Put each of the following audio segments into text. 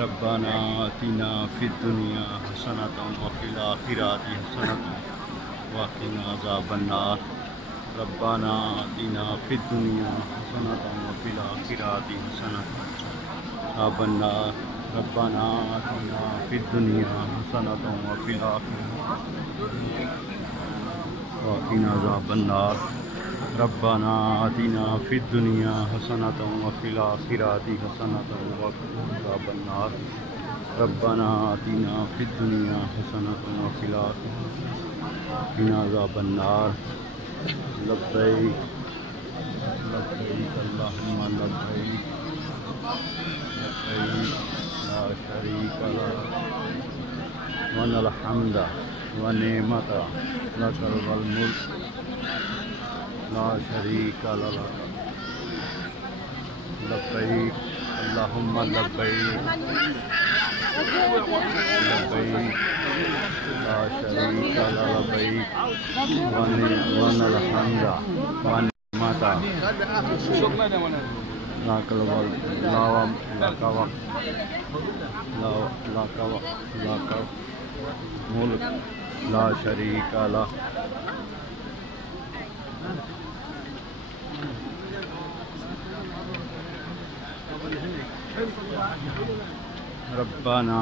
ربنا آتنا فی الدنیا حسنۃ وفی الآخرۃ حسنۃ وقنا عذاب النار ربنا آتنا فی الدنیا حسنۃ وفی الآخرۃ حسنۃ عذاب النار ربنا آتنا فی الدنیا حسنۃ وفی الآخرۃ وقنا عذاب النار ربنا آتنا فی الدنیا حسنۃ وفی الآخرۃ حسنۃ وقنا عذاب النار ربنا آتنا فی الدنیا حسنۃ وفی الآخرۃ وقنا عذاب النار لبیک لبیک اللہم لبیک لبیک لا شریک لک وان الحمد ونعمت لک والملک لا شریک لک لبیک اللہم لبیک لبیک لا شریک لک لبیک وان الحمد ونعمت لک ملک لا شریک لک ربنا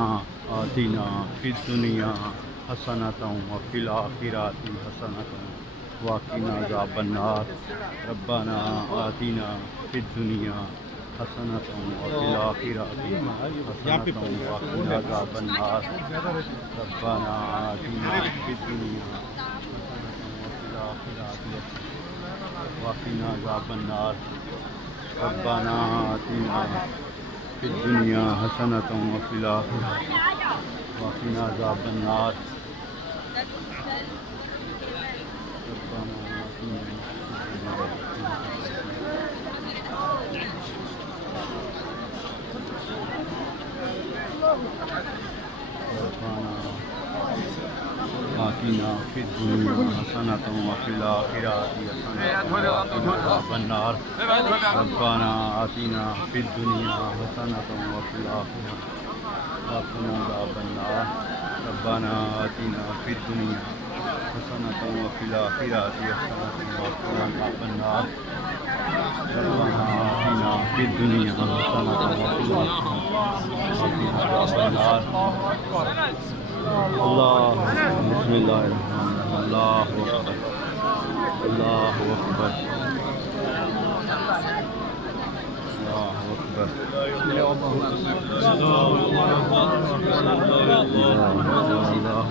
آتنا فی الدنیا حسنۃ وفی الآخرۃ حسنۃ وقنا عذاب النار ربنا آتنا فی الدنیا حسنۃ وفی الآخرۃ حسنۃ وقنا عذاب النار ربنا آتنا فی الدنیا وقنا عذاب النار ربنا آتنا فی الدنیا حسنۃ وفی الآخرۃ وقنا عذاب النار ربنا آتنا فی الدنیا حسنۃ وفی الآخرۃ حسنۃ وقنا عذاب النار ربنا آتنا فی الدنیا حسنۃ وفی الآخرۃ وقنا عذاب النار ربنا آتنا فی الدنیا حسنۃ وفی الآخرۃ حسنۃ وقنا عذاب النار ربنا آتنا فی الدنیا حسنۃ وفی الآخرۃ وقنا عذاب النار اللہ بسم اللہ الرحمن الرحیم اللہ اکبر اللہ اکبر اللہ اکبر اللہ